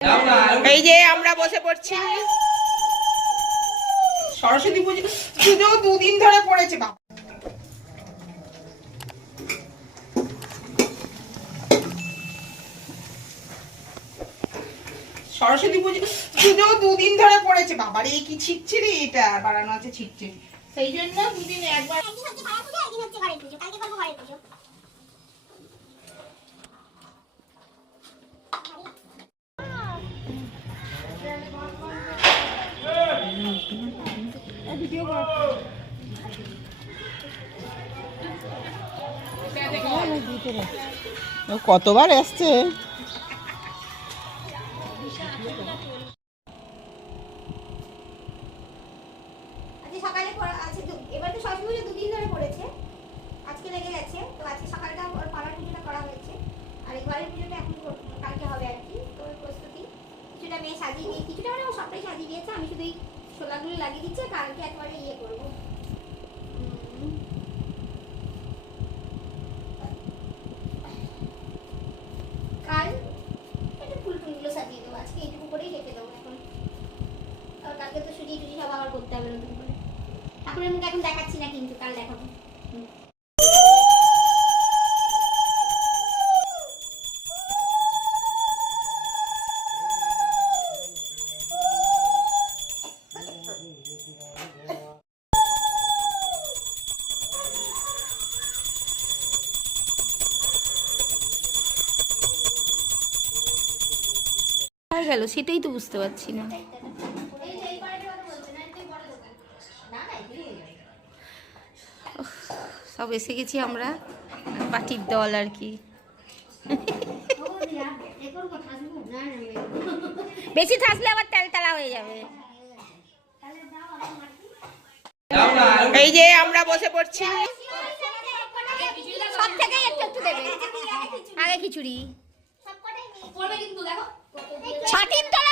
এই যে আমরা বসে পড়ছি। সরস্বতী পুজো দুদিন ধরে পড়েছে বাবা। সরস্বতী পুজো দুদিন ধরে পড়েছে বাবারে, কি ছিটছিড়ি এটা বাড়ানো আছে ছিটছিড়ি, সেই জন্য দুদিন একবার। কতবার এসছে। সকালে আছে এবার তো সরস্বতী পুজো দুদিন ধরে পড়েছে, আজকে লেগে গেছে। তো আজকে সকালটা পাড়ার পুজোটা করা হয়েছে, আর এই ঘরের পুজোটা এখন কালকে হবে আর কি। তো প্রস্তুতি কিছুটা মেয়ে সাজিয়ে নিয়ে, কিছুটা মানে ও সবটাই সাজিয়ে দিয়েছে, আমি শুধু এই শোলাগুলো লাগিয়ে দিচ্ছি। কালকে একবারে ইয়ে করবো, কাল একটু ফুল টুলগুলো সাজিয়ে দেবো, আজকে এইটুকু করেই রেখে দেবো এখন। আর কালকে তো সুজি টুজি সব আবার করতে হবে নতুন করে। ঠাকুরের মুখে এখন দেখাচ্ছি না, কিন্তু কাল দেখাবো। গেল সেটাই তো বুঝতে পারছি না। সব এসে গেছি আমরা, পাটির দল আর কি। বেশি থাকলে আবার তেলতেলা হয়ে যাবে। এই যে আমরা বসে পড়ছি। সব থেকে একটু একটু দেবে, আগে খিচুড়ি ছাতির তলা